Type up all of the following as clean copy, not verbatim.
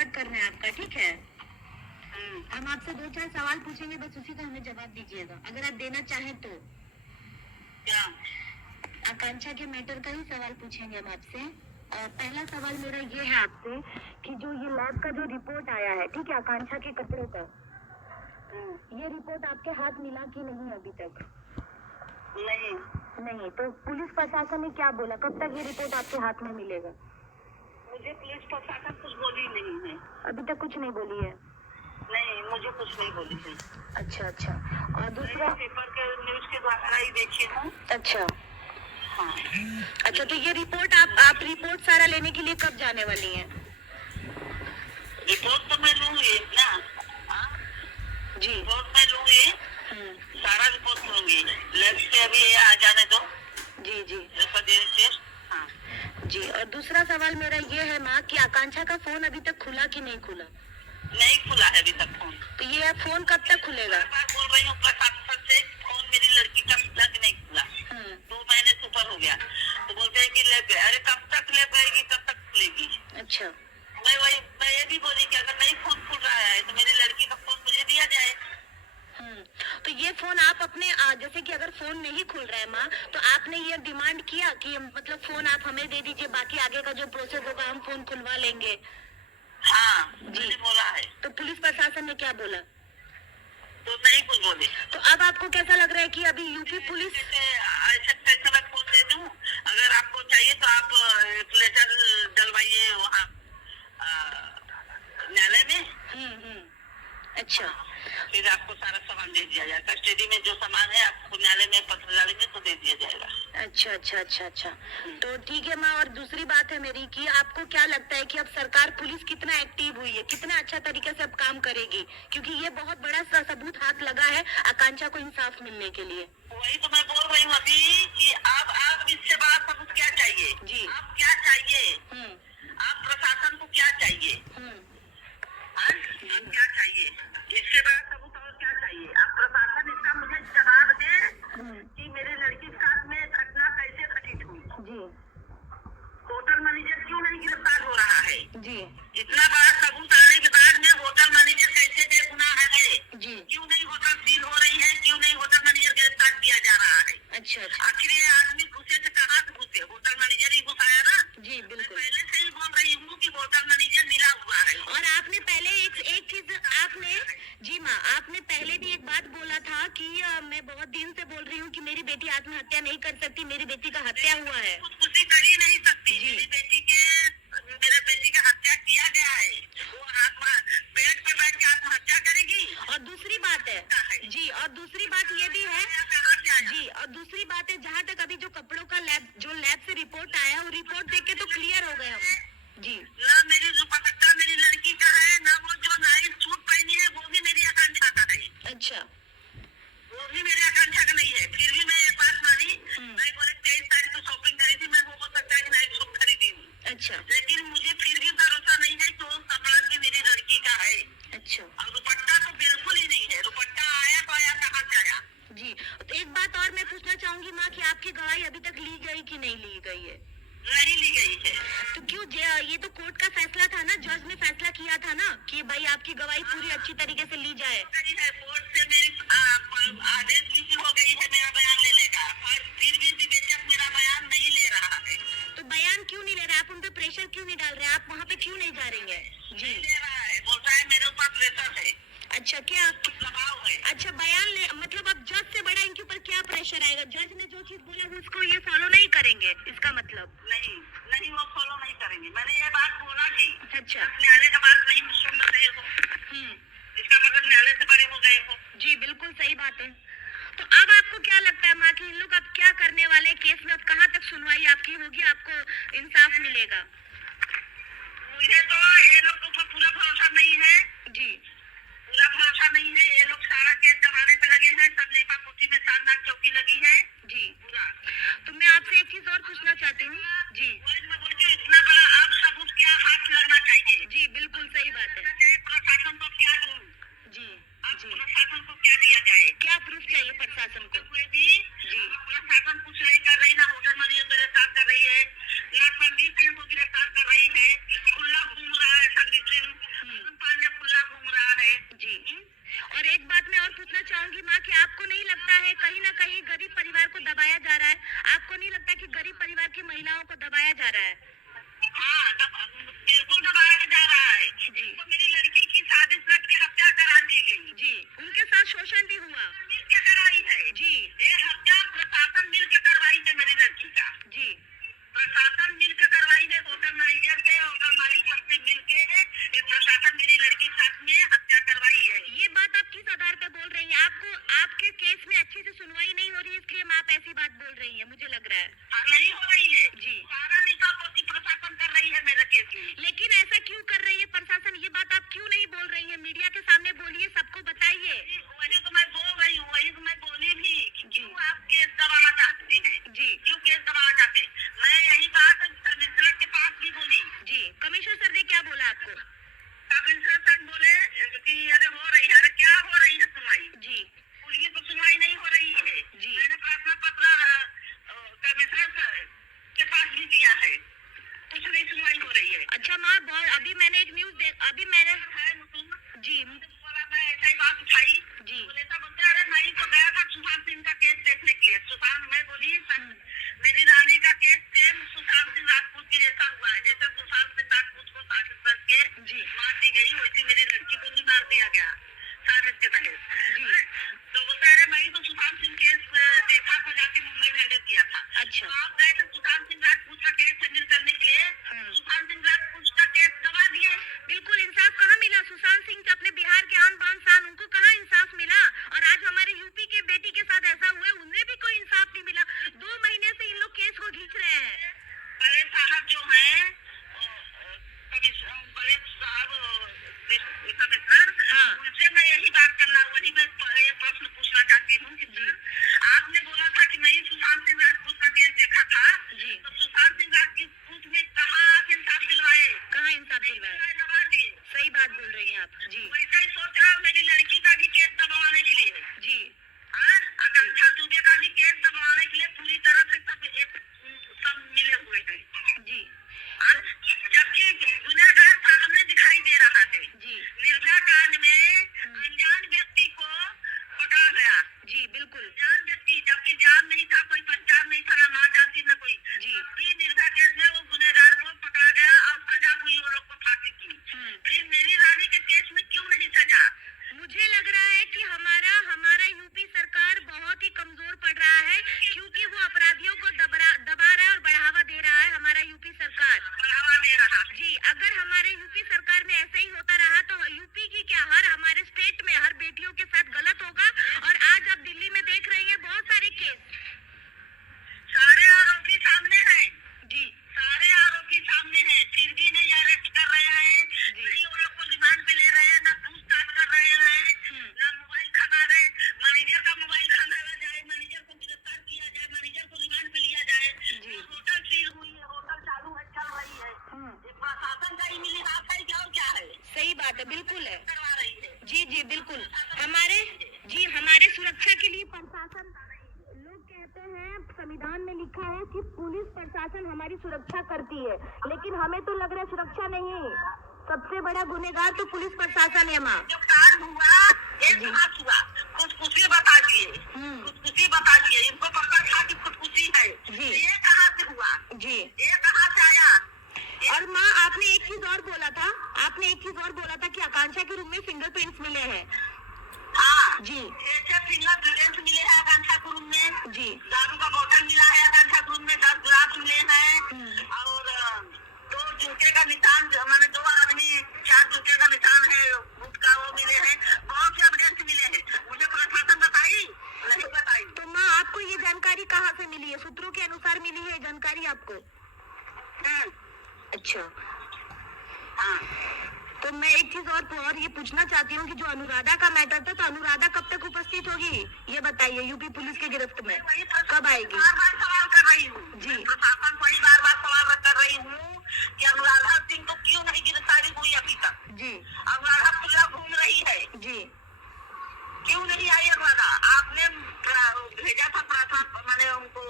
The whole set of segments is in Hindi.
रिकॉर्ड करना है आपका, ठीक है? हम आपसे 2-4 सवाल पूछेंगे, बस उसी का हमें जवाब दीजिएगा, अगर आप देना चाहें तो। क्या? आकांक्षा के मैटर का ही सवाल पूछेंगे हम आपसे। पहला सवाल मेरा ये है आपसे कि जो ये लैब का जो रिपोर्ट आया है, ठीक है, आकांक्षा के कपड़े का, ये रिपोर्ट आपके हाथ मिला कि नहीं अभी तक? नहीं। नहीं। तो पुलिस प्रशासन ने क्या बोला, कब तक ये रिपोर्ट आपके हाथ में मिलेगा? मुझे पुलिस प्रशासन कुछ बोली नहीं है। अभी तक कुछ नहीं बोली है? नहीं, मुझे कुछ नहीं बोली है। अच्छा अच्छा। और दूसरा पेपर के न्यूज के द्वारा ही देखी हूँ। अच्छा हाँ। अच्छा, तो ये रिपोर्ट आप रिपोर्ट सारा लेने के लिए कब जाने वाली हैं? रिपोर्ट तो मैं लूंगी ना। हाँ? जी रिपोर्ट मैं लूंगी, सारा रिपोर्ट लूंगी। लैब से अभी आ जाने दो। जी जी टेस्ट। हाँ। जी। और दूसरा सवाल मेरा ये है माँ कि आकांक्षा का फोन अभी तक खुला कि नहीं खुला? नहीं खुला है अभी तक फोन। तो ये फोन कब तक खुलेगा? बार बोल रही हूँ प्रशासन से, फोन मेरी लड़की का खुला कि नहीं खुला। 2 महीने से ऊपर हो गया, तो बोलते हैं कि ले गए। अरे कब तक ले गएगी, कब तक खुलेगी? अच्छा। मैं ये भी बोली कि अगर नहीं फोन खुल रहा है तो मेरी लड़की का फोन मुझे दिया जाए। तो ये फोन आप अपने जैसे कि अगर फोन नहीं खुल रहा है माँ, तो आपने ये डिमांड किया कि मतलब फोन आप हमें दे दीजिए, बाकी आगे का जो प्रोसेस होगा हम फोन खुलवा लेंगे? हाँ जी मैंने बोला है। तो पुलिस प्रशासन ने क्या बोला? तो नहीं कुछ बोले। तो अब आपको कैसा लग रहा है कि अभी यूपी पुलिस ऐसे कैसे मैं फोन दे दूं? अगर आपको चाहिए तो आप एक लेटर डलवाइए वहाँ न्यायालय में। अच्छा। फिर आपको सारा सामान दे दिया जाएगा। कस्टडी में जो सामान है आपको न्यायालय में पत्र डालेंगे तो दे दिया जाएगा। अच्छा अच्छा अच्छा अच्छा। तो ठीक है माँ, और दूसरी बात है मेरी कि आपको क्या लगता है कि अब सरकार पुलिस कितना एक्टिव हुई है, कितना अच्छा तरीके से अब काम करेगी, क्योंकि ये बहुत बड़ा सबूत हाथ लगा है आकांक्षा को इंसाफ मिलने के लिए? वही तो मैं बोल रही हूँ अभी कि आप इससे बड़ा सबूत क्या चाहिए? जी। आप क्या चाहिए? आप प्रशासन को क्या चाहिए? क्या चाहिए? इसके बाद सबूत और क्या चाहिए? आप प्रशासन इसका मुझे जवाब दे कि मेरी लड़की के साथ में घटना कैसे घटित हुई। जी। होटल मैनेजर क्यों नहीं गिरफ्तार हो रहा है? जी। इतना बड़ा सबूत आने के बाद में होटल मैनेजर कैसे बेगुनाह है? जी। क्यों नहीं होटल सील हो रही है? क्यों नहीं होटल मैनेजर गिरफ्तार किया जा रहा है? अच्छा अच्छा। आखिर ये आदमी घुसे थे कहाँ से घुसे? होटल मैनेजर ही घुसाया ना? जी बिल्कुल। पहले से ही बोल रही हूँ कि होटल मैनेजर मिला हुआ है। और आपने पहले एक चीज आपने, जी माँ, आपने पहले भी एक बात बोला था कि मैं बहुत दिन से बोल रही हूँ कि मेरी बेटी आत्महत्या नहीं कर सकती, मेरी बेटी का हत्या हुआ है। खुदकुशी कर ही नहीं सकती। मेरे बेटी का हत्या किया गया है। वो बेड पे बैठ के आत्महत्या करेगी? और दूसरी बात है जी, और दूसरी बात ये भी है जी, और दूसरी बात है, जहाँ तक अभी जो कपड़ों का लैब से रिपोर्ट आया, वो रिपोर्ट देख के तो क्लियर हो गए हम। जी। ना मेरी दुपट्टा मेरी लड़की का है, ना वो जो नाइट सूट पहनी है वो भी मेरी आकांक्षा का है। अच्छा। वो भी मेरी आकांक्षा का नहीं है। फिर भी मैं एक बात मानी, मैं बोले 23 तारीख को शॉपिंग करी थी, मैं वो हो सकता है कि नाइट सूट खरीदी हूँ। अच्छा। लेकिन मुझे फिर भी भरोसा नहीं है कि वो कपड़ा भी मेरी लड़की का है। अच्छा। और दुपट्टा तो बिल्कुल ही नहीं है। दुपट्टा आया तो आया कहाँ से आया? जी। तो एक बात और मैं पूछना चाहूंगी माँ कि आपकी गवाही अभी तक ली गई कि नहीं ली गई है? नहीं ली गई है। तो क्यों? ये तो कोर्ट का फैसला था ना, जज ने फैसला किया था ना कि भाई आपकी गवाही पूरी अच्छी तरीके से ली जाए। कोर्ट से मेरी आदेश भी हो गई है मेरा बयान लेने का, और फिर भी विवेचक मेरा बयान नहीं ले रहा है। तो बयान क्यों नहीं ले रहे? आप उन पे प्रेशर क्यों नहीं डाल रहे? आप वहाँ पे क्यों नहीं जा रही है? जी। ले रहा है, बोलता है मेरे ऊपर प्रेशर है। अच्छा, क्या दबाव है? अच्छा, बयान ले मतलब अब जज से बड़ा इनके ऊपर क्या प्रेशर आएगा? जज ने जो चीज बोला उसको ये फॉलो नहीं करेंगे, इसका मतलब? नहीं नहीं, वो फॉलो नहीं करेंगे। मैंने ये बात बोला कि अच्छा, न्यायालय का बात नहीं सुन रहे हो, इसका मतलब न्यायालय से बड़े हो गए हो। जी बिल्कुल सही बात है। तो अब आपको क्या लगता है माँ कि इन लोग अब क्या करने वाले केस में? अब कहाँ तक सुनवाई आपकी होगी, आपको इंसाफ मिलेगा? मुझे तो ये लोग तो पूरा भरोसा नहीं है। जी। पूरा भरोसा नहीं है। ये लोग सारा केस जमाने पे लगे हैं, सब लेपा पोती में सारनाथ चौकी लगी है। जी। पूरा। तो मैं आपसे एक चीज और पूछना चाहती हूँ। जी। इतना बड़ा अब सबूत क्या हाथ लगना चाहिए? जी बिल्कुल सही बात है। प्रशासन को क्या दूं? जी। जी। प्रशासन को क्या दिया जाए? क्या प्रूफ चाहिए प्रशासन को? जी। प्रशासन कुछ नहीं कर रही, ना होटल मैनेजर गिरफ्तार कर रही है, ना संदीप सिंह को गिरफ्तार कर रही है, खुला घूम रहा है। अभी मैंने है मुसलमान जी बोला, मैं ऐसा ही बात उठाई जी बोले तो बोलते अरे मैं तो गया था सुशांत सिंह का केस देखने के लिए। सुशांत, मैं बोली मेरी रानी का केस सेम सुशांत सिंह राजपूत की जैसा हुआ है। जैसे सुशांत सिंह राजपूत को साजिश करके जी मार दी गई, वैसे मेरी लड़की को भी मार दिया गया साजिश के तहत। जी तो बोलते अरे मैं तो सुशांत सिंह केस देखा था, जाके मुंबई में हैंडल किया था। अच्छा तो आप गए थे सुशांत सिंह राजपूत का केस हैंडल करने के लिए, सुशांत सिंह राजपूत का केस दबा दिए। बिल्कुल इंसाफ कहाँ मिला? सुशांत सिंह तो अपने बिहार के आन बान शान, उनको कहाँ इंसाफ मिला? और आज हमारे यूपी के बेटी के साथ ऐसा हुआ है, उन्हें भी कोई इंसाफ नहीं मिला। 2 महीने से इन लोग केस को खींच रहे हैं। बड़े साहब जो हैं बड़े साहब कमिश्नर, हाँ। उनसे मैं यही बात करना, वही मैं ये प्रश्न पूछना चाहती हूँ कि आपने बोला था कि मैं सुशांत सिंह राजपूत का केस देखा था, जी तो सुशांत सिंह राजपूत में कहाँ आप इंसाफ दिलवाए? कहाँ इंसाफ दिलवाया? दबा दिए। सही बात बोल रही हैं आप जी वैसा ही सोच रहा हूँ मेरी लड़की का भी केस दबाने के लिए। जी आकांक्षा दुबे का भी केस दबाने के लिए पूरी तरह से सब मिले हुए हैं जी जबकि गुनहगार सामने दिखाई दे रहा है। जी निर्भया कांड में अनजान व्यक्ति को पकड़ा गया। जी बिल्कुल जान व्यक्ति, जबकि जान नहीं था, कोई पहचान नहीं था, ना माँ जानती ना कोई। जी फिर निर्भया केस में वो गुनहगार को पकड़ा गया और सजा हुई, वो लोग को फांसी की। फिर मेरी रानी के केस में क्यों नहीं सजा? मुझे लग रहा है कि हमारा यूपी सरकार बहुत ही कमजोर पड़ रहा है, क्योंकि वो अपराधियों को दबा रहा है और बढ़ावा दे रहा है हमारा यूपी सरकार। बढ़ावा दे रहा है। जी अगर हमारे यूपी सरकार में ऐसा ही होता रहा तो यूपी की क्या, हर हमारे स्टेट में हर बेटियों के साथ गलत होगा। और आज आप दिल्ली में देख रही हैं बहुत सारे केस, सारे आरोपी सामने हैं जी सारे आरोपी सामने हैं, फिर भी नहीं अरेस्ट कर रहे हैं, नहीं वो लोग को रिमांड पे ले रहे हैं, ना पूछताछ कर रहे हैं, ना मोबाइल खंगा रहे। मैनेजर का मोबाइल खंगाला जाए, मैनेजर को गिरफ्तार किया जाए, मैनेजर को रिमांड पे लिया जाए। होटल सील हुई है, होटल चालू है, चल रही है। ये प्रशासन का ही मिली बात है क्या और क्या है? सही बात है, बिल्कुल है करवा रही है। जी जी बिल्कुल। हमारे सुरक्षा के लिए प्रशासन, लोग कहते हैं संविधान में लिखा है कि पुलिस प्रशासन हमारी सुरक्षा करती है, लेकिन हमें तो लग रहा है सुरक्षा नहीं, सबसे बड़ा गुनहगार तो पुलिस प्रशासन है। माँ जो कांड हुआ एक हाथ हुआ, खुदकुशी बता दिए, खुदकुशी बता दिए, इनको पकड़ खा की खुदकुशी है। ये कहाँ से हुआ? जी ये कहाँ से आया? और माँ आपने एक चीज और बोला था कि आकांक्षा के रूम में फिंगरप्रिंट्स मिले हैं। हाँ जी फिंगरप्रिंट्स मिले हैं आकांक्षा के रूम में। जी दारू का बोतल मिला है आकांक्षा के रूम में, 10 गिलास मिले हैं और 2 जूते का निशान, माने 2 आदमी 4 जूते का निशान है उसका, वो मिले हैं। बहुत से एविडेंस मिले हैं, मुझे प्रशासन बताई नहीं बताई। तो माँ आपको ये जानकारी कहाँ से मिली है? सूत्रों के अनुसार मिली है जानकारी आपको? अच्छा हाँ तो मैं एक चीज और ये पूछना चाहती हूँ कि जो अनुराधा का मैटर था, तो अनुराधा कब तक उपस्थित होगी ये बताइए यूपी पुलिस के गिरफ्त में? कब आएगी? बार सवाल कर रही हूँ जी प्रशासन को ही बार सवाल कर रही हूँ कि अनुराधा सिंह को क्यों नहीं गिरफ्तारी हुई अभी तक? जी अनुराधा खुला घूम रही है, जी क्यों नहीं आई अनुराधा? आपने भेजा था प्रार्थना, मैंने उनको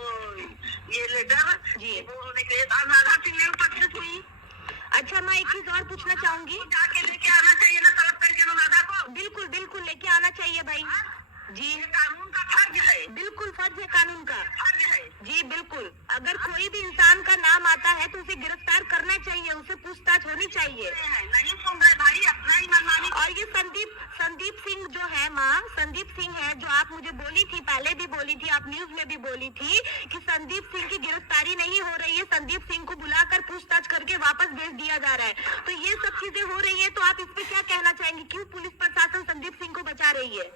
ये लेटर जी बोलने के लिए, अनुराधा सिंह ने उपस्थित हुई। अच्छा मैं एक चीज और पूछना चाहूंगी, जाके लेके आना चाहिए ना तलब करके अनुराधा को। बिल्कुल बिल्कुल लेके आना चाहिए भाई। जी ये कानून का फर्ज है, बिल्कुल फर्ज है कानून का। फर्ज है। जी बिल्कुल, अगर कोई भी इंसान का नाम आता है तो उसे गिरफ्तार करना चाहिए, उसे पूछताछ होनी चाहिए। नहीं सुन रहे भाई, अपना ही मनमानी। और ये संदीप सिंह जो है माँ, संदीप सिंह है जो आप मुझे बोली थी, पहले भी बोली थी, आप न्यूज में भी बोली थी कि संदीप सिंह की गिरफ्तारी नहीं हो रही है, संदीप सिंह को बुलाकर पूछताछ करके वापस भेज दिया जा रहा है। तो ये सब चीजें हो रही है, तो आप इस पे क्या कहना चाहेंगे? क्यों पुलिस प्रशासन संदीप सिंह को बचा रही है?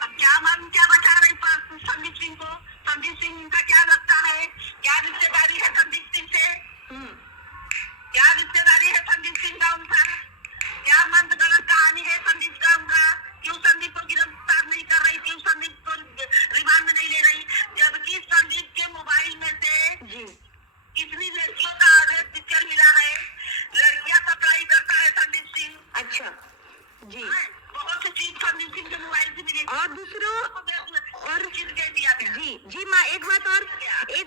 क्या बचा रही संदीप सिंह को? संदीप सिंह का क्या लगता है? क्या रिश्तेदारी है संदीप सिंह से? क्या रिश्तेदारी है संदीप सिंह का उनका? क्या मंद गलत कहानी है संदीप का उनका? क्यों संदीप को गिरफ्तार नहीं कर रही? क्यों संदीप को रिमांड में नहीं ले रही? जबकि संदीप के मोबाइल में से कितनी लड़कियों का आधार पिक्चर मिला है, लड़कियां सप्लाई करता है संदीप सिंह। अच्छा जी बहुत सी चीज संदीप सिंह के मोबाइल से मिली। और दूसरों और किस गए दिया गया? जी माँ, एक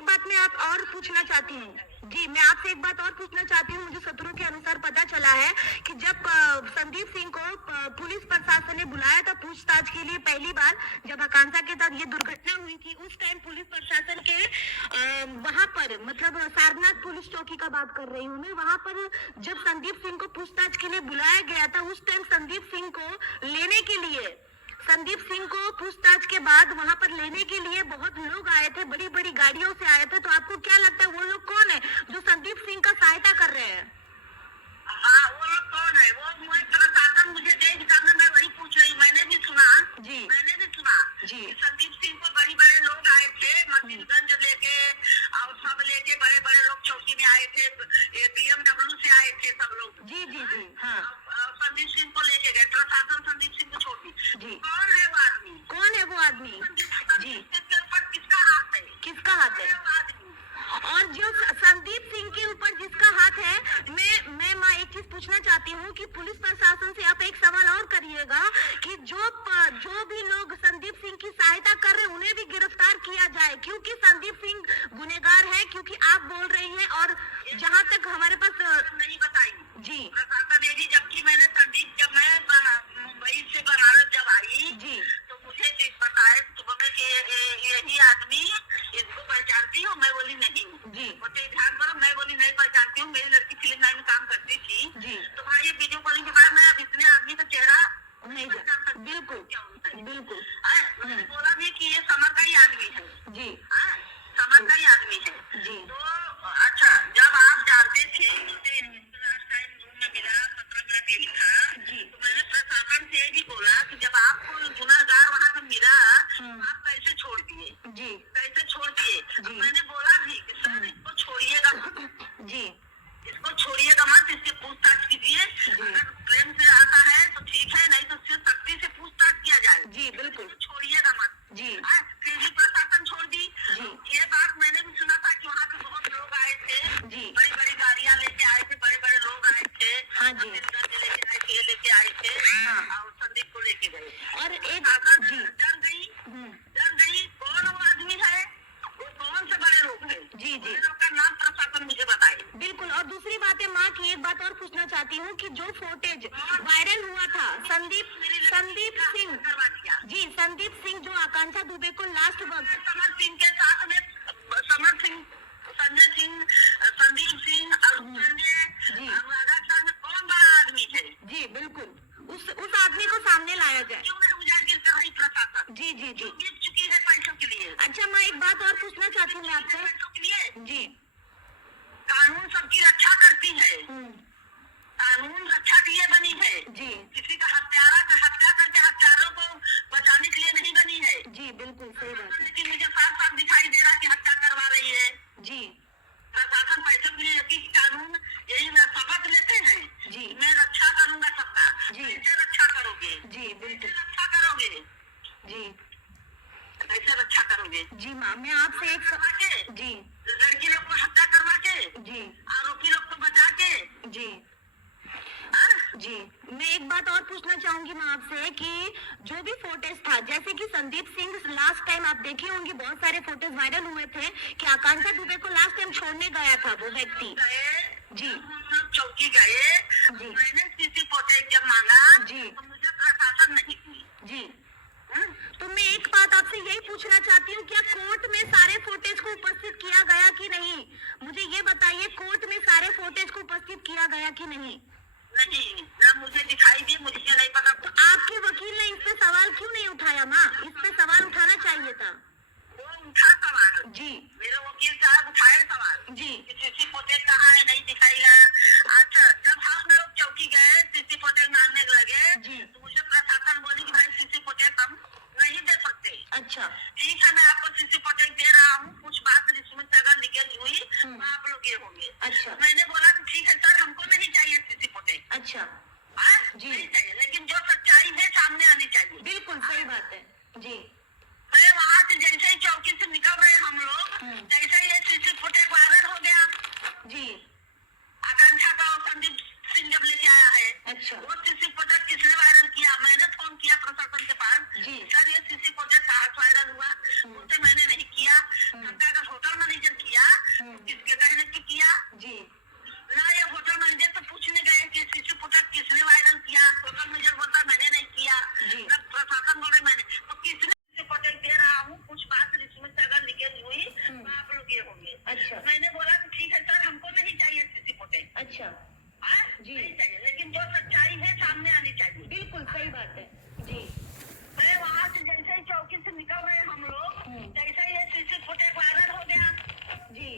बात मैं आप और पूछना चाहती हूँ। जी, मैं आपसे एक बात और पूछना चाहती हूँ। मुझे सूत्रों के अनुसार पता चला है कि जब संदीप सिंह को पुलिस प्रशासन ने बुलाया था पूछताछ के लिए पहली बार, जब आकांक्षा के साथ ये दुर्घटना हुई थी, उस टाइम पुलिस प्रशासन के वहाँ पर, मतलब सारनाथ पुलिस चौकी का बात कर रही हूँ मैं, वहाँ पर जब संदीप सिंह को पूछताछ के लिए बुलाया गया था, उस टाइम संदीप सिंह को लेने के लिए, संदीप सिंह को पूछताछ के बाद वहां पर लेने के लिए बहुत लोग आए थे, बड़ी बड़ी गाड़ियों से आए थे। तो आपको क्या लगता है वो लोग कौन है जो संदीप सिंह का सहायता कर रहे हैं? हाँ, वो लोग कौन है? वो मुझे प्रशासन मुझे देख करना, मैं वही पूछ रही। मैंने भी सुना जी संदीप सिंह को बड़े बड़े लोग आए थे, मशीनगंज लेके और सब लेके बड़े बड़े लोग चौकी में आए थे, BMW से आए थे सब लोग। जी हाँ। संदीप सिंह को लेके गए, प्रशासन संदीप सिंह को छोड़ दी। जी, कौन है वो आदमी? जी, के ऊपर किसका हाथ है? किसका हाथ है? वो आदमी और जो संदीप सिंह के ऊपर जिसका हाथ है, मैं माँ एक चीज पूछना चाहती हूँ कि पुलिस प्रशासन से आप एक सवाल और करिएगा कि जो भी लोग संदीप सिंह की सहायता कर रहे हैं उन्हें भी गिरफ्तार किया जाए, क्योंकि संदीप सिंह गुनहगार है, क्योंकि आप बोल रही हैं। और जहाँ तक हमारे पास नहीं बताई जी प्रशासन ने, जबकि मैंने संदीप, जब मैं मुंबई से बनारस जब आई जी तो मुझे बताए सुबह में कि यही आदमी, इसको पहचानती हूँ? मैं बोली नहीं। जी बोलते ध्यान करो, मैं बोली नहीं पहचानती हूँ, मेरी लड़की फिल्म लाइन में काम करती थी। जी तो भाई ये वीडियो कॉलिंग के बाद मैं अब इतने आदमी का चेहरा नहीं पहचान सकती हूँ। बिल्कुल मैंने बोला भी कि ये समर का ही आदमी है। जी समर का ही आदमी है। जी तो अच्छा, जब आप जानते थे लास्ट टाइम रूम में मिला 17 मिनट ये लिखा, तो मैंने प्रशासन से भी बोला कि जब आपको गुनहगार वहाँ से मिला तो आप कैसे छोड़ दिए? कैसे छोड़ दिए? मैंने बोला भी कि सर इसको छोड़िएगा जी इसको छोड़िएगा मत, इससे पूछताछ कीजिए। अगर प्रेम से आता है तो ठीक है, नहीं तो सिर्फ सख्ती से पूछताछ किया जाए। जी बिल्कुल छोड़िएगा मत। फिर भी प्रशासन छोड़ दी। ये बात मैंने भी सुना था कि वहाँ पे बहुत लोग आए थे, बड़ी बड़ी गाड़ियाँ लेके आए थे, बड़े बड़े लोग आए थे, लेके आए थे और संदीप को लेके गए। और एक डर गई कौन वो आदमी है, वो कौन से बड़े लोग हैं? जी लोग का नाम प्रशासन मुझे बताए। बिल्कुल। और दूसरी बात है माँ की एक बात और पूछना चाहती हूँ कि जो फुटेज वायरल हुआ था संदीप सिंह, जी संदीप सिंह जो आकांक्षा दुबे को लास्ट वक्त समर सिंह के साथ में, समर सिंह, संजय सिंह, संदीप सिंह, अनुराधा शाह में कौन बड़ा आदमी है? जी बिल्कुल, उस आदमी को सामने लाया जाए। क्यों नहीं उजागर कर रही प्रशासन? जी गिर चुकी है पैसों के लिए। अच्छा माँ एक बात और पूछना चाहती हूँ मैं आपसे। पैसों के लिए जी कानून सबकी रक्षा करती है, कानून रक्षा के लिए बनी है। जी किसी का हत्या करके हत्यारों को बचाने के लिए नहीं बनी है। जी बिल्कुल सही बात है। लेकिन मुझे साफ साफ दिखाई दे रहा कि हत्या करवा रही है। जी प्रशासन पैसों के लिए, यही कानून, यही शपथ लेते हैं जी मैं रक्षा करूंगा सबका। कैसे रक्षा करोगे? जी बिल्कुल रक्षा करोगे? जी कैसे रक्षा करोगे? जी माँ मैं आपसे एक करवा के, जी लड़की लोग को हत्या करवा के, जी आरोपी लोग को बचा के। जी जी मैं एक बात और पूछना चाहूंगी मैं आपसे कि जो भी फोटेज था, जैसे कि संदीप सिंह लास्ट टाइम आप देखी होंगी बहुत सारे फोटेज वायरल हुए थे कि आकांक्षा दुबे को लास्ट टाइम छोड़ने गया था वो व्यक्ति। जी हम लोग चौकी गए, मैंने सीसी फुटेज जब मांगा जी तो मुझे प्रशासन नहीं दी। जी तो मैं एक बात आपसे यही पूछना चाहती हूँ, क्या कोर्ट में सारे फोटेज को उपस्थित किया गया कि नहीं? मुझे ये बताइए, कोर्ट में सारे फोटेज को उपस्थित किया गया कि नहीं? नहीं, ना मुझे दिखाई दी, मुझे नहीं पता। तो आपके वकील ने इस पे सवाल क्यों नहीं उठाया माँ? इस पे सवाल उठाना चाहिए था। वो उठा सवाल जी मेरे वकील साहब उठाए सवाल जी सीसी फुटेज कहाँ है, नहीं दिखाएगा। अच्छा, जब हम लोग चौकी गए सीसी फुटेज मांगने लगे तो मुझे प्रशासन बोली कि भाई सीसी फुटेज हम नहीं दे सकते। अच्छा ठीक है, मैं आपको सीसी फुटेज दे रहा हूँ, कुछ बात जिसमें से अगर निकल हुई तो आप लोग ये होंगे। अच्छा मैंने बोला कि ठीक है सर, हमको नहीं चाहिए सीसी फुटेज। अच्छा जी नहीं चाहिए, लेकिन जो सच्चाई है सामने आनी चाहिए। बिल्कुल सही बात है। जी मैं वहाँ से जैसे ही चौकी से निकल रहे हम लोग, जैसे ही सीसी फुटेज वायरल हो गया जी आकांक्षा का और संदीप सिंह जब लेके आया है। अच्छा वो सीसी फुटेज किसने वायरल किया? मैंने फोन किया प्रशासन के पास, जी सर ये सीसी फुटेज कहाँ वायरल हुआ सही बात है जी। मैं वहाँ से जैसे ही चौकी से निकल रहे हम लोग, जैसे ही ये सीसी फुटेज वायरल हो गया जी।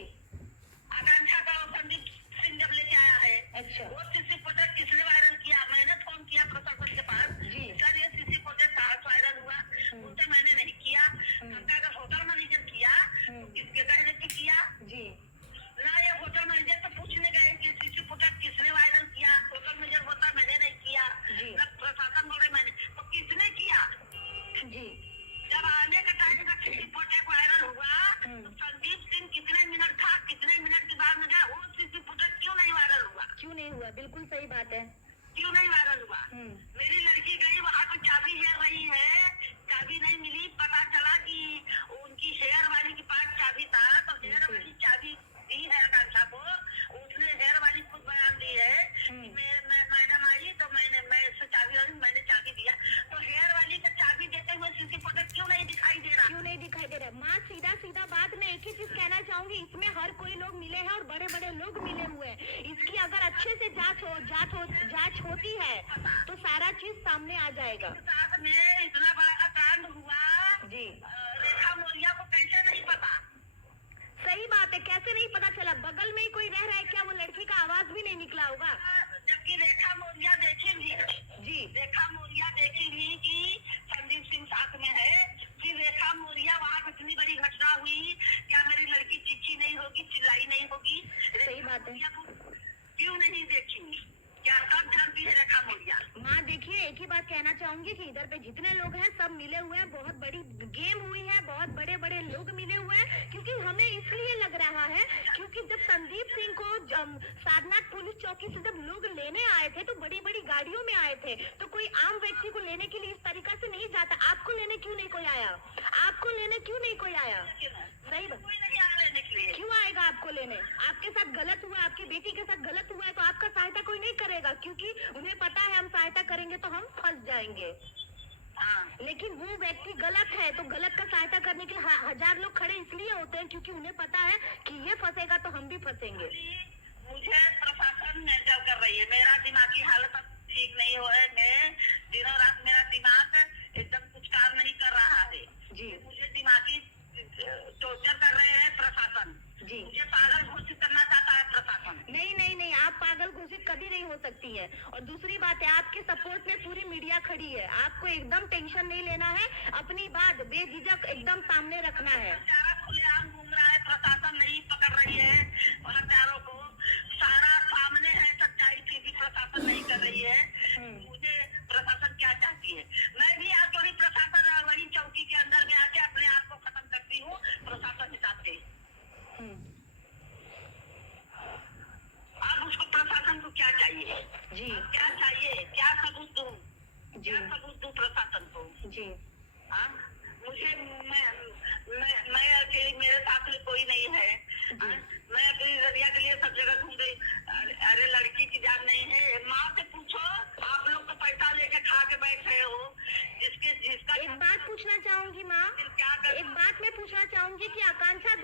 आकांक्षा का और संदीप सिंह जब लेके आया है, अच्छा वो सीसी फुटेज किसने वायरल किया? मैंने फोन किया प्रशासन के पास जी। सर ये सीसी फुटेज कहाँ वायरल हुआ? उनसे मैंने नहीं किया। उनका अगर होटल मैनेजर किया तो किसके कहने की किया जी। ना? ये होटल मैनेजर तो पूछने गए कि सीसी फुटेज किसने वायरल किया? होटल मैनेजर बोलता मैंने नहीं किया। जी। प्रशासन बोले मैंने, तो किसने किया? जी। जब आने का टाइम का सीसी फुटेज वायरल हुआ तो संदीप सिंह कितने मिनट था, कितने मिनट के बाद में गया, वो सीसी फुटेज क्यों नहीं वायरल हुआ? क्यों नहीं हुआ? बिल्कुल सही बात है। क्यों नहीं वायरल हुआ? मेरी लड़की गई वहाँ तो चाबी हेर रही है, चाबी नहीं मिली। पता चला कि उनकी हेयर वाली के पास चाबी था, तो हेयर वाली चाबी दी है आकांक्षा को। उसने हेयर वाली खुद बयान दी है कि मैडम आई तो मैं इससे मैंने चाबी दिया। तो हेयर वाली का चाबी देते हुए सीसी फुटेज क्यों नहीं दिखाई दे रहा? क्यों नहीं दिखाई दे रहा? माँ सीधा सीधा बात मैं एक ही चीज कहना चाहूंगी, इसमें हर कोई लोग मिले हैं और बड़े बड़े लोग मिले हुए हैं। इसकी अगर अच्छे से जांच होती है तो सारा चीज सामने आ जाएगा। साथ में इतना बड़ा कांड हुआ जी। रेखा मौर्या को कैसे नहीं पता? सही बात है, कैसे नहीं पता चला? बगल में ही कोई रह रहा है क्या? वो लड़की का आवाज भी नहीं निकला होगा। जबकि रेखा मौर्या देखेंगी जी। रेखा मौर्या देखेंगी कि संदीप सिंह साथ में है, फिर रेखा मौर्या वहाँ कितनी बड़ी घटना हुई, क्या मेरी लड़की चिच्ची नहीं होगी, चिल्लाई नहीं होगी? सही बात है। क्यों नहीं देखेंगी? क्या सब जानती है रेखा मौर्या? माँ देखिए, एक ही बात कहना चाहूंगी कि इधर पे जितने लोग हैं सब मिले हुए हैं, बहुत बड़ी गेम हुई है, बहुत बड़े बड़े लोग मिले हुए हैं। क्योंकि हमें इसलिए लग रहा है क्योंकि जब संदीप सिंह को सारनाथ पुलिस चौकी से जब लोग लेने आए थे तो बड़ी बड़ी गाड़ियों में आए थे, तो कोई आम व्यक्ति को लेने के लिए इस तरीका से नहीं जाता। आपको लेने क्यों नहीं कोई आया? आपको लेने क्यों नहीं कोई आया? सही बात। कोई नहीं आ लेने के लिए। क्यों आएगा आपको लेने? आपके साथ गलत हुआ, आपकी बेटी के साथ गलत हुआ है तो आपका सहायता कोई नहीं करेगा, क्योंकि उन्हें पता है हम सहायता करेंगे तो हम फंस जाएंगे। लेकिन वो व्यक्ति गलत है तो गलत का सहायता करने के लिए हजार लोग खड़े इसलिए होते हैं क्योंकि उन्हें पता है कि ये फंसेगा तो हम भी फंसेंगे। मुझे प्रशासन मेंटल कर रही है, मेरा दिमागी हालत अब ठीक नहीं हो है। मैं दिनों रात मेरा दिमाग एकदम कुछ काम नहीं कर रहा है जी। मुझे दिमागी टॉर्चर कर रहे हैं प्रशासन जी। मुझे पागल घोषित करना चाहता है प्रशासन। नहीं नहीं नहीं, आप पागल घोषित कभी नहीं हो सकती है। और दूसरी बात है, आपके सपोर्ट में पूरी मीडिया खड़ी है, आपको एकदम टेंशन नहीं लेना है, अपनी बात बेझिझक एकदम सामने रखना है। खुलेआम घूम रहा है, प्रशासन नहीं पकड़ रही है हत्यारों को, सारा सामने है सच्चाई, फिर भी प्रशासन नहीं कर रही है। मुझे प्रशासन क्या चाहती है? मैं भी आज वही प्रशासन वही चौकी के अंदर में आके अपने आप को खत्म करती हूँ प्रशासन के साथ से। अब उसको प्रशासन को क्या चाहिए जी? क्या चाहिए? क्या सबूत दूं? जी। क्या सबूत दूं प्रशासन को? जी। हाँ, मुझे मैं अकेली, मेरे साथ में कोई नहीं है। मैं अपनी ररिया के लिए सब जगह घूम गई। अरे लड़की की जान नहीं है, माँ से पूछो। आप लोग तो पैसा लेके खा के बैठ रहे हो, जिसका एक बात पूछना चाहूंगी माँ, एक बात मैं पूछना चाहूंगी कि आकांक्षा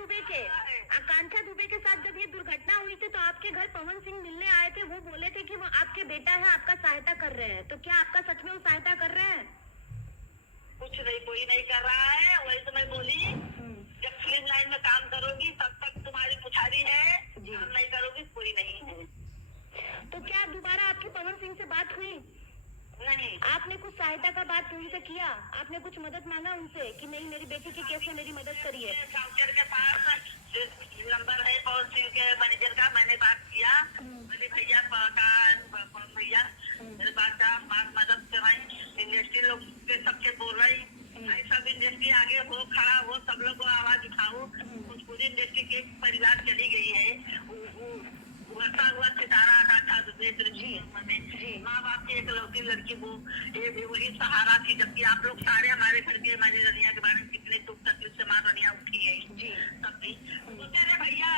दुबे के साथ जब ये दुर्घटना हुई थी तो आपके घर पवन सिंह मिलने आए थे, वो बोले थे कि वो आपके बेटा है, आपका सहायता कर रहे हैं, तो क्या आपका सच में वो सहायता कर रहे हैं? कुछ नहीं, कोई नहीं कर रहा है। वही तो मैं बोली, जब फिल्म लाइन में काम करोगी तब तक तुम्हारी पुछारी है, काम नहीं करोगी कोई नहीं है। तो क्या दोबारा आपकी पवन सिंह से बात हुई? नहीं। आपने कुछ सहायता का बात उनसे किया? आपने कुछ मदद मांगा उनसे कि नहीं मेरी बेटी के केस में मेरी मदद करिए? काउंटर के पास नंबर है पवन सिंह के मैनेजर का, मैंने बात किया। मैंने भैया भैया मेरे बात मदद कराई। इंडस्ट्री लोग के सबके बोल रही, सब इंडस्ट्री आगे हो, खड़ा हो, सब लोग को आवाज उठाओ। भोजपुरी इंडस्ट्री के परिवार चली गई है, उभरता हुआ सितारा आकांक्षा दुबे में माँ बाप की एकलौती लड़की को ये वही सहारा थी। जबकि आप लोग सारे हमारे घर के, हमारी रनिया के बारे में कितने दुख तकलीफ से माँ रनिया उठी है सब भी। तो तेरे भैया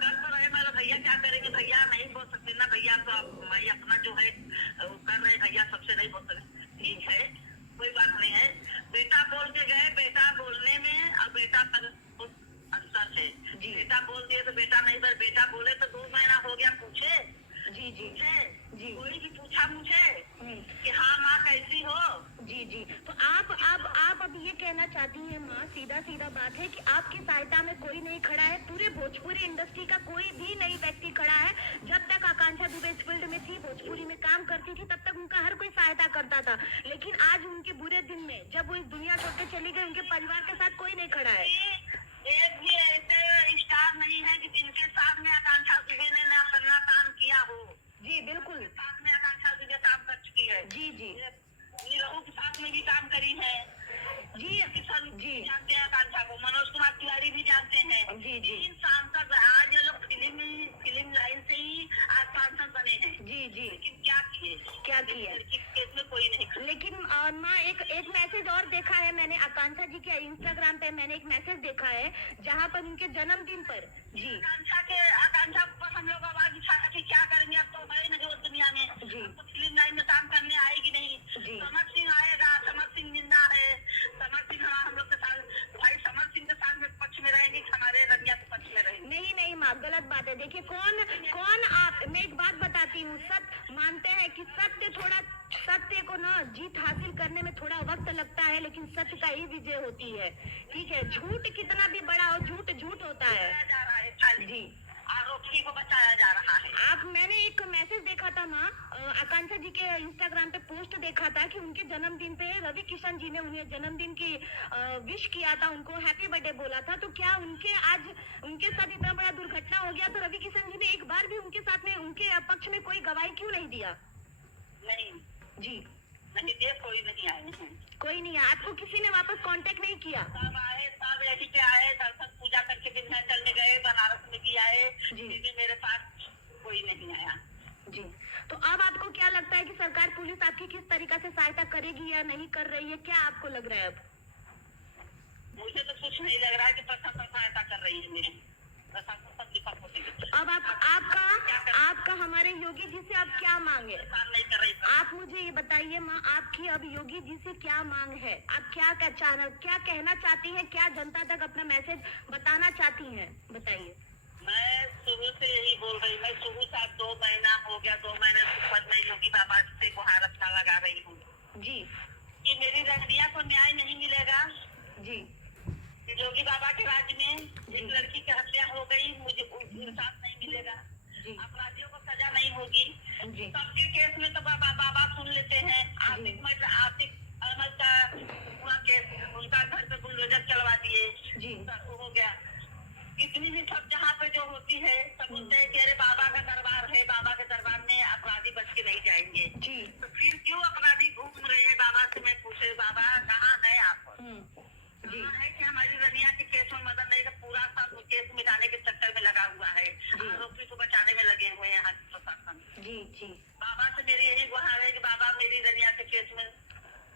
कर तो रहे, मेरे भैया क्या करेंगे? भैया नहीं बोल सकते ना, भैया तो भाई अपना जो है कर रहे, भैया सबसे नहीं बोल सकते। ठीक है, कोई बात नहीं है। बेटा बोल के गए, बेटा बोलने में और बेटा अंतर है। बेटा बोल दिए तो बेटा नहीं, पर बेटा बोले तो 2 महीना हो गया पूछे। जी। कोई भी पूछा मुझे कि हाँ माँ कैसी हो, चाहती हैं माँ, सीधा सीधा बात है कि आपकी सहायता में कोई नहीं खड़ा है, पूरे भोजपुरी इंडस्ट्री का कोई भी नहीं व्यक्ति खड़ा है। जब तक आकांक्षा दुबे इस फील्ड में थी, भोजपुरी में काम करती थी, तब तक उनका हर कोई सहायता करता था। लेकिन आज उनके बुरे दिन में जब वो इस दुनिया छोड़ के चली गई, उनके परिवार के साथ कोई नहीं खड़ा है। एक भी ऐसे स्टार नहीं है कि जिनके साथ में आकांक्षा दुबे ने ना करना काम किया हो। जी बिल्कुल, साथ में आकांक्षा दुबे काम कर चुकी है। जी जी निरहू के साथ में भी काम करी है। जी किशन जी जानते हैं आकांक्षा को, मनोज कुमार तिवारी भी जानते हैं। जी जी इन सांसद आज ये लोग फिल्म लाइन से ही आज सांसद बने हैं। जी जी लेकिन क्या किए? क्या किए? लड़की के केस में कोई नहीं खड़ा। लेकिन माँ एक मैसेज और देखा है मैंने आकांक्षा जी के इंस्टाग्राम पे, मैंने एक मैसेज देखा है जहाँ पर उनके जन्मदिन पर जी आकांक्षा पर हम लोग आवाज उठाया कि क्या करेंगे, अब तो है नहीं वो दुनिया में। जी तो फिल्म लाइन में काम करने आएगी नहीं। जी समर सिंह आएगा, समर सिंह जिंदा है। समर सिंह हम लोग के साथ, भाई समर सिंह के साथ में पक्ष में रहेंगे, हमारे रनिया के पक्ष में रहेंगे। नहीं नहीं माँ, गलत बात है। देखिए कौन आप, मैं एक बात बताती हूँ, सत्य मानते हैं कि सत्य को ना जीत हासिल करने में थोड़ा वक्त लगता है, लेकिन सत्य का ही विजय होती है। ठीक है, झूठ कितना भी बड़ा हो, झूठ झूठ होता है। जा रहा है खाली जी, आरोपी को बचाया जा रहा है। मैंने एक मैसेज देखा था माँ, आकांक्षा जी के इंस्टाग्राम पे पोस्ट देखा था कि उनके जन्मदिन पे रवि किशन जी ने उन्हें जन्मदिन की विश किया था, उनको हैप्पी बर्थडे बोला था। तो क्या आज उनके साथ इतना बड़ा दुर्घटना हो गया तो रवि किशन जी ने एक बार भी उनके साथ में, उनके पक्ष में कोई गवाही क्यों नहीं दिया? नहीं जी नहीं दे, कोई नहीं आए हैं। कोई नहीं आया, आपको किसी ने वापस कांटेक्ट नहीं किया? सब आए, सब यही पे आए, दर्शन पूजा करके विंध्याचल में गए, बनारस में भी आए, जी। फिर भी मेरे पास कोई नहीं आया। जी, तो अब आपको क्या लगता है कि सरकार पुलिस आपकी किस तरीका से सहायता करेगी या नहीं कर रही है, क्या आपको लग रहा है अब? मुझे तो कुछ नहीं लग रहा है कि प्रशासन सहायता कर रही है मेरी। प्रशासन सब लिखा पोती अब आपका हमारे योगी जी से अब क्या मांग है? नहीं कर रही। आप मुझे ये बताइए माँ, आपकी अब योगी जी से क्या मांग है? आप क्या कहना चाहती हैं, क्या जनता तक अपना मैसेज बताना चाहती हैं, बताइए। मैं शुरू से यही बोल रही, मैं शुरू से 2 महीना हो गया, 2 महीने से ऊपर मैं योगी बाबा से गुहार रखना लगा रही हूँ जी कि मेरी रंगनिया को न्याय नहीं मिलेगा। जी योगी बाबा के राज्य में एक लड़की की हत्या हो गई, मुझे इंसाफ नहीं मिलेगा, अपराधियों को सजा नहीं होगी। सबके केस में तो बाबा सुन लेते हैं। आतिक अहमद का वहाँ केस, उनका घर पे बुलडोजर चलवा दिए, हो गया। इतनी भी सब जहाँ पे जो होती है सब बोलते हैं कि अरे बाबा का दरबार है, बाबा के दरबार में अपराधी बच के नहीं जाएंगे। तो फिर क्यों अपराधी घूम रहे हैं? बाबा से मैं पूछे, बाबा कहाँ है आप? है कि हमारी रनिया के केस में मदद नहीं, पूरा सब केस मिटाने के चक्कर में लगा हुआ है, आरोपी को बचाने में लगे हुए हैं यहाँ के प्रशासन। जी बाबा से मेरी यही गुहार है कि बाबा मेरी रनिया के केस में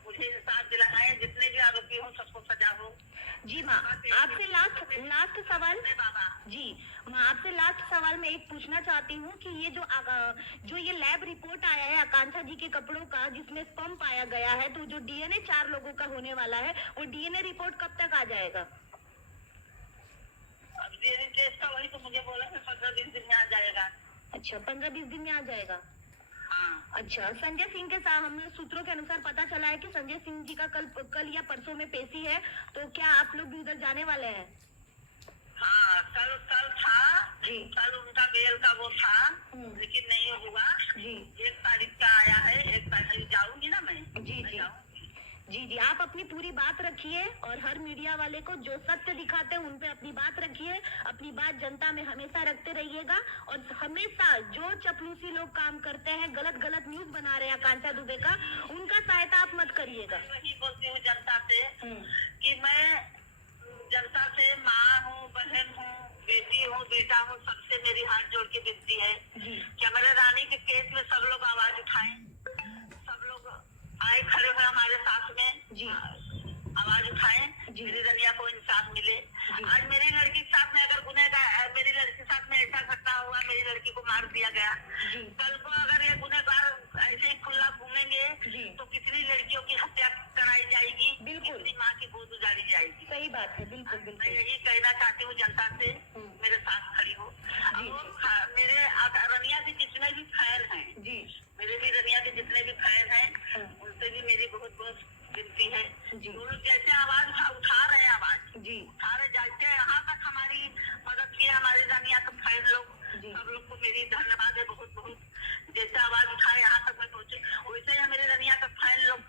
मुझे इंसाफ दिलाए, जितने भी आरोपी हो सबको सजा हो। जी माँ, आपसे लास्ट सवाल बाबा जी माँ, आपसे लास्ट सवाल मैं एक पूछना चाहती हूँ कि ये जो ये लैब रिपोर्ट आया है आकांक्षा जी के कपड़ों का, जिसमें स्पर्म पाया गया है, तो जो डीएनए 4 लोगों का होने वाला है, वो डीएनए रिपोर्ट कब तक आ जाएगा? अब टेस्ट का वही तो मुझे बोला 15-20 दिन में आ जाएगा। अच्छा, 15-20 दिन में आ जाएगा। हाँ। अच्छा, संजय सिंह के साथ हमने सूत्रों के अनुसार पता चला है कि संजय सिंह जी का कल या परसों में पेशी है, तो क्या आप लोग भी उधर जाने वाले हैं? हाँ, कल था जी, कल उनका बेल का वो था, लेकिन नहीं हुआ जी। 1 तारीख का आया है, 1 तारीख जाऊंगी ना मैं। जी, आप अपनी पूरी बात रखिए और हर मीडिया वाले को जो सत्य दिखाते हैं उन पे अपनी बात रखिए, अपनी बात जनता में हमेशा रखते रहिएगा। और हमेशा जो चपलूसी लोग काम करते हैं, गलत न्यूज बना रहे हैं आकांक्षा दुबे का, उनका सहायता आप मत करिएगा। वही बोलती हूँ जनता से कि मैं जनता से माँ हूँ, बहन हूँ, बेटी हूँ, बेटा हूँ, सबसे मेरी हाथ जोड़ के विनती है कि हमारे रानी के केस में सब लोग आवाज उठाएं, सब लोग आए खड़े हुए हमारे साथ में जी, आवाज उठाएं, मेरी रनिया को इंसाफ मिले। आज मेरी लड़की के साथ में अगर गुनहगार, मेरी लड़की के साथ में ऐसा घटना हुआ, मेरी लड़की को मार दिया गया, कल को अगर ये गुनहगार ऐसे ही खुला घूमेंगे तो कितनी लड़कियों की हत्या कराई जाएगी, कितनी माँ की गोद उजाड़ी जाएगी। सही बात है, बिल्कुल। मैं यही कहना चाहती हूँ जनता से, मेरे साथ खड़ी हो। मेरे रनिया के जितने भी फैन हैं, मेरे भी रनिया के जितने भी फैन हैं, उनसे भी मेरी बहुत बहुत गिनती है जी। वो लोग जैसे आवाज उठा रहे हैं, आवाज जी उठा रहे, जैसे यहाँ तक हमारी मदद किया हमारे जानिया तो फैन लोग, जी। सब लोग को मेरी धन्यवाद है बहुत बहुत। जैसे आवाज उठाए यहाँ तक मैं पहुंचे, वैसे ही मेरे रनिया का फैन लोग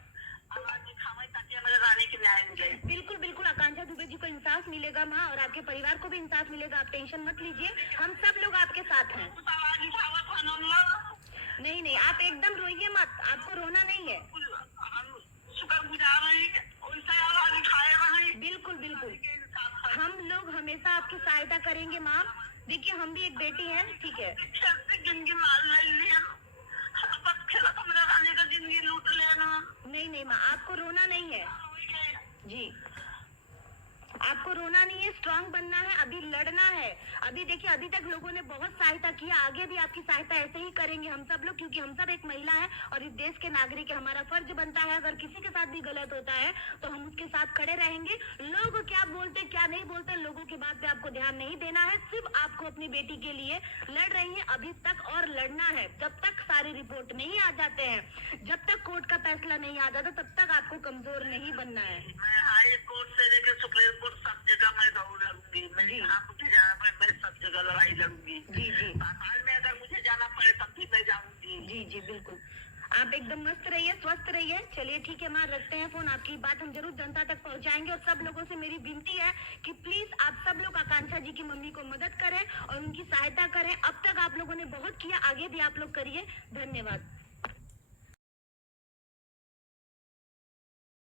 आवाज उठावे ताकि हमारे रानी की न्याय मिले। बिल्कुल बिल्कुल, आकांक्षा दुबे जी को इंसाफ मिलेगा माँ, और आपके परिवार को भी इंसाफ मिलेगा, आप टेंशन मत लीजिए, हम सब लोग आपके साथ हैं। कुछ आवाज उठावा था ना हम लोग, नहीं नहीं, आप एकदम रोइए मत, आपको रोना नहीं है। हम शुक्रगुजार हैं, वैसे आवाज उठाए रहे। बिल्कुल बिल्कुल, हम लोग हमेशा आपकी सहायता करेंगे माँ। देखिए हम भी एक बेटी हैं, ठीक है। जिंदगी मार लिया, बस खेला तो मेरा रानी का जिंदगी लूट लेना। नहीं नहीं माँ, आपको रोना नहीं है जी, आपको रोना नहीं है, स्ट्रांग बनना है, अभी लड़ना है। अभी देखिए अभी तक लोगों ने बहुत सहायता किया, आगे भी आपकी सहायता ऐसे ही करेंगे हम सब लोग, क्योंकि हम सब एक महिला है और इस देश के नागरिक है, हमारा फर्ज बनता है अगर किसी के साथ भी गलत होता है तो हम उसके साथ खड़े रहेंगे। लोग क्या बोलते क्या नहीं बोलते, लोगों की बात पे आपको ध्यान नहीं देना है, सिर्फ आपको अपनी बेटी के लिए लड़ रही है अभी तक, और लड़ना है जब तक सारी रिपोर्ट नहीं आ जाते हैं, जब तक कोर्ट का फैसला नहीं आ जाता तब तक आपको कमजोर नहीं बनना है। मैं हाई कोर्ट से लेकर सुप्रीम कोर्ट सब जगह मैं दौड़ लड़ूंगी, मैं जहाँ मुझे जाना मैं सब जगह लड़ाई लड़ूंगी। जी जी, पाताल में अगर मुझे जाना पड़े तब भी मैं जाऊंगी। जी जी बिल्कुल, आप एकदम मस्त रहिए, स्वस्थ रहिए। चलिए ठीक है माँ, रखते हैं फोन, आपकी बात हम जरूर जनता तक पहुँचाएंगे, और सब लोगों से मेरी विनती है कि प्लीज आप सब लोग आकांक्षा जी की मम्मी को मदद करें और उनकी सहायता करें। अब तक आप लोगों ने बहुत किया, आगे भी आप लोग करिए। धन्यवाद।